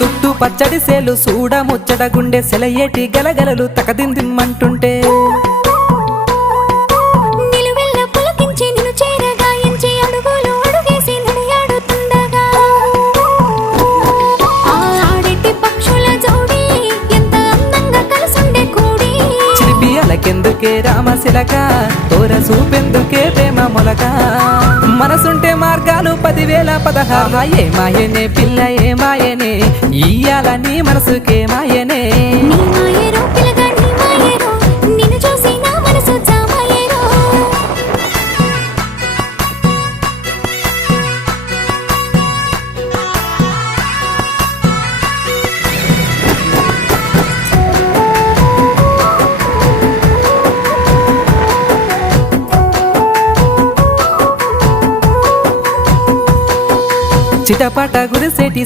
చుట్టూ పచ్చడి సేలు చూడ ముచ్చట గుండె సెలయేటి గలగలలు తకదిందిమ్మంటుంటే కెందుకే రామశిలక తోర చూపెందుకే ప్రేమ మొలక మనసుంటే మార్గాలు 10,016 ఏ మాయనే పిల్ల ఏ మాయనే ఇయ్యాల నీ మనసుకే మాయనే చిటపట గురిసేటి